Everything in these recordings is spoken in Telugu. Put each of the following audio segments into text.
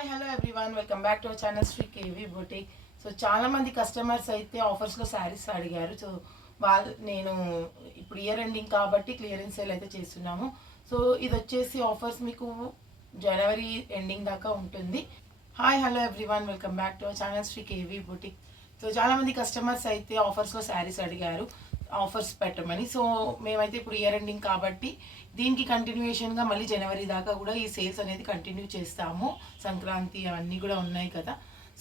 Hi hello everyone, welcome back to our channel Shri KV boutique. So చాలా మంది కస్టమర్స్ అయితే ఆఫర్స్లో శారీస్ అడిగారు. సో నేను ఇప్పుడు ఇయర్ ఎండింగ్ కాబట్టి క్లియరెన్స్ సేల్ అయితే చేస్తున్నాము. సో ఇది వచ్చేసి ఆఫర్స్ మీకు జనవరి ఎండింగ్ దాకా ఉంటుంది. Hi hello everyone, welcome back to our channel Shri KV boutique. So చాలా మంది కస్టమర్స్ అయితే ఆఫర్స్లో శారీస్ అడిగారు, ఆఫర్స్ పెట్టమని. సో మేమైతే ఇప్పుడు ఇయర్ ఎండింగ్ కాబట్టి దీనికి కంటిన్యూషన్గా మళ్ళీ జనవరి దాకా కూడా ఈ సేల్స్ అనేది కంటిన్యూ చేస్తాము. సంక్రాంతి అవన్నీ కూడా ఉన్నాయి కదా.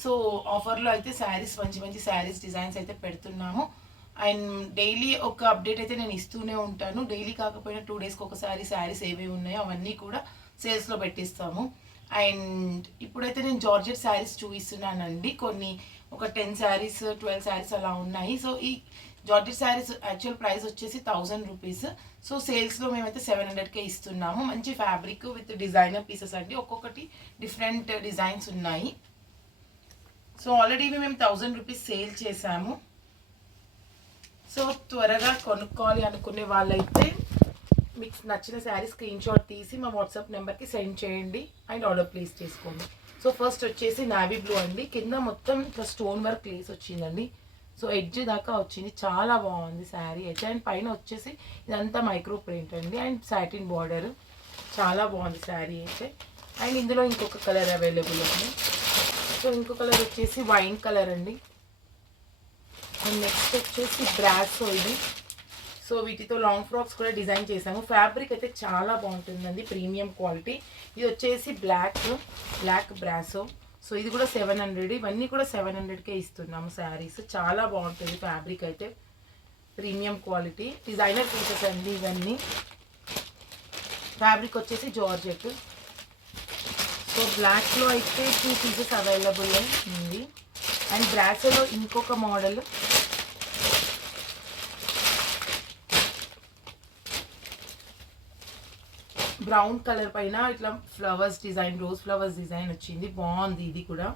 సో ఆఫర్లో అయితే శారీస్, మంచి మంచి శారీస్ డిజైన్స్ అయితే పెడుతున్నాము. అండ్ డైలీ ఒక అప్డేట్ అయితే నేను ఇస్తూనే ఉంటాను. డైలీ కాకపోయినా 2 డేస్కి ఒకసారి శారీస్ ఏవేవి ఉన్నాయో అవన్నీ కూడా సేల్స్లో పెట్టిస్తాము. అండ్ ఇప్పుడైతే నేను జార్జెట్ శారీస్ చూపిస్తున్నానండి. కొన్ని ఒక 10 శారీస్ 12 శారీస్ అలా ఉన్నాయి. సో ఈ జార్జెట్ శారీస్ యాక్చువల్ ప్రైస్ వచ్చేసి 1000 రూపీస్. సో సేల్స్లో మేమైతే 700కే ఇస్తున్నాము. మంచి ఫ్యాబ్రిక్ విత్ డిజైనర్ పీసెస్ అండి, ఒక్కొక్కటి డిఫరెంట్ డిజైన్స్ ఉన్నాయి. సో ఆల్రెడీ మేము 1000 రూపీస్ సేల్ చేసాము. సో త్వరగా కొనుక్కోవాలి అనుకునే వాళ్ళైతే మీకు నచ్చిన శారీ స్క్రీన్ షాట్ తీసి మా వాట్సాప్ నెంబర్కి సెండ్ చేయండి అండ్ ఆర్డర్ ప్లేస్ చేసుకోండి. సో ఫస్ట్ వచ్చేసి నావీ బ్లూ అండి. కింద మొత్తం ఇట్లా స్టోన్ వర్క్ ప్లేస్ వచ్చిందండి. సో ఎడ్జ్ దాకా వచ్చింది, చాలా బాగుంది శారీ అయితే. అండ్ పైన వచ్చేసి ఇదంతా మైక్రో ప్రింట్ అండి అండ్ సాటిన్ బార్డర్, చాలా బాగుంది శారీ అయితే. అండ్ ఇందులో ఇంకొక కలర్ అవైలబుల్ ఉంది. సో ఇంకో కలర్ వచ్చేసి వైన్ కలర్ అండి. అండ్ నెక్స్ట్ వచ్చేసి బ్రాసో ఇది. సో వీటితో లాంగ్ ఫ్రాక్స్ కూడా డిజైన్ చేసాము. ఫ్యాబ్రిక్ అయితే చాలా బాగుంటుందండి, ప్రీమియం క్వాలిటీ. ఇది వచ్చేసి బ్లాక్ బ్రాసో. సో ఇది కూడా 700. ఇవన్నీ కూడా 700కే ఇస్తున్నాము శారీస్. చాలా బాగుంటుంది ఫ్యాబ్రిక్ అయితే, ప్రీమియం క్వాలిటీ. డిజైనర్ పీసెస్ అండి ఇవన్నీ. ఫ్యాబ్రిక్ వచ్చేసి జార్జెట్. సో బ్లాక్లో అయితే 2 పీసెస్ అవైలబుల్ ఉంది. అండ్ బ్రాసోలో ఇంకొక మోడల్ బ్రౌన్ కలర్ పైన ఇట్లా flowers design, rose flowers design వచ్చింది, బాగుంది. ఇది కూడా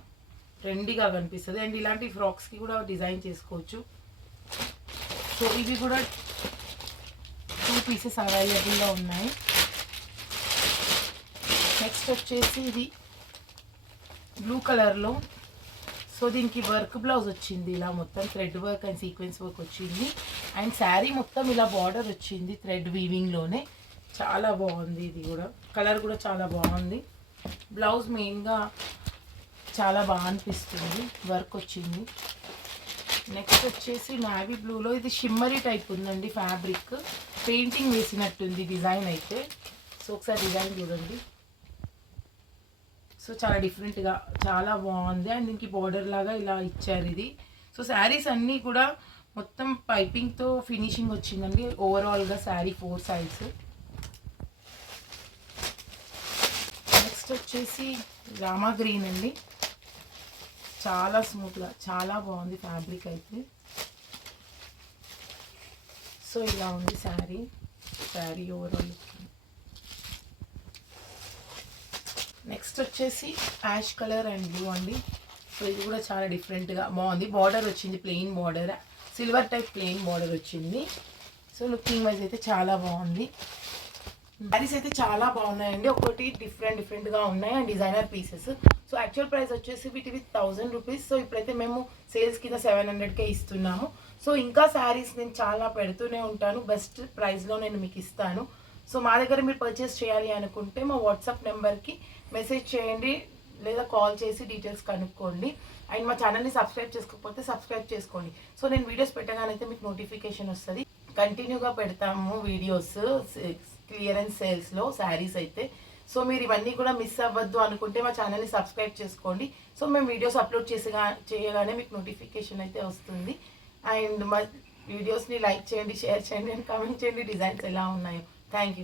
ట్రెండీగా కనిపిస్తుంది. అండ్ ఇలాంటి ఫ్రాక్స్కి కూడా డిజైన్ చేసుకోవచ్చు. సో ఇవి కూడా 2 పీసెస్ అవైలబుల్గా ఉన్నాయి. నెక్స్ట్ వచ్చేసి ఇది బ్లూ కలర్లో. సో దీనికి వర్క్ బ్లౌజ్ వచ్చింది, ఇలా మొత్తం thread work and sequence work వచ్చింది. అండ్ శారీ మొత్తం ఇలా బార్డర్ వచ్చింది థ్రెడ్ వీవింగ్లోనే, చాలా బాగుంది. ఇది కూడా కలర్ కూడా చాలా బాగుంది. బ్లౌజ్ మెయిన్గా చాలా బాగా అనిపిస్తుంది, వర్క్ వచ్చింది. నెక్స్ట్ వచ్చేసి నావీ బ్లూలో ఇది షిమ్మరీ టైప్ ఉందండి ఫ్యాబ్రిక్, పెయింటింగ్ వేసినట్టుంది డిజైన్ అయితే. సో ఒకసారి డిజైన్ చూడండి. సో చాలా డిఫరెంట్గా చాలా బాగుంది. అండ్ దీనికి బార్డర్ లాగా ఇలా ఇచ్చారు ఇది. సో శారీస్ అన్నీ కూడా మొత్తం పైపింగ్తో ఫినిషింగ్ వచ్చిందండి ఓవరాల్గా శారీ 4 సైడ్స్. నెక్స్ట్ వచ్చేసి రామా గ్రీన్ అండి, చాలా స్మూత్గా చాలా బాగుంది ఫ్యాబ్రిక్ అయితే. సో ఇలా ఉంది శారీ ఓవరాల్. నెక్స్ట్ వచ్చేసి యాష్ కలర్ అండ్ బ్లూ అండి. సో ఇది కూడా చాలా డిఫరెంట్గా బాగుంది. బార్డర్ వచ్చింది plain border, silver type plain border వచ్చింది. సో లుకింగ్ వైజ్ అయితే చాలా బాగుంది. శారీస్ అయితే చాలా బాగున్నాయండి, ఒకటి డిఫరెంట్గా ఉన్నాయి and designer pieces. So actual price వచ్చేసి వీటివి 1000 రూపీస్. సో ఇప్పుడైతే మేము సేల్స్ కింద 700కే ఇస్తున్నాము. సో ఇంకా శారీస్ నేను చాలా పెడుతూనే ఉంటాను, బెస్ట్ ప్రైస్లో నేను మీకు ఇస్తాను. సో మా దగ్గర మీరు పర్చేస్ చేయాలి అనుకుంటే మా వాట్సాప్ నెంబర్కి మెసేజ్ చేయండి లేదా కాల్ చేసి డీటెయిల్స్ కనుక్కోండి. అండ్ మా ఛానల్ని సబ్స్క్రైబ్ చేసుకోకపోతే సబ్స్క్రైబ్ చేసుకోండి. సో నేను వీడియోస్ పెట్టగానైతే మీకు నోటిఫికేషన్ వస్తుంది. కంటిన్యూగా పెడతాము వీడియోస్ క్లియరెన్స్ సేల్స్లో శారీస్ అయితే. సో మీరు ఇవన్నీ కూడా మిస్ అవ్వద్దు అనుకుంటే మా ఛానల్ని సబ్స్క్రైబ్ చేసుకోండి. సో మేము వీడియోస్ అప్లోడ్ చేయగానే మీకు నోటిఫికేషన్ అయితే వస్తుంది. అండ్ మా వీడియోస్ని లైక్ చేయండి, షేర్ చేయండి అండ్ కామెంట్ చేయండి డిజైన్స్ ఎలా ఉన్నాయో. Thank you.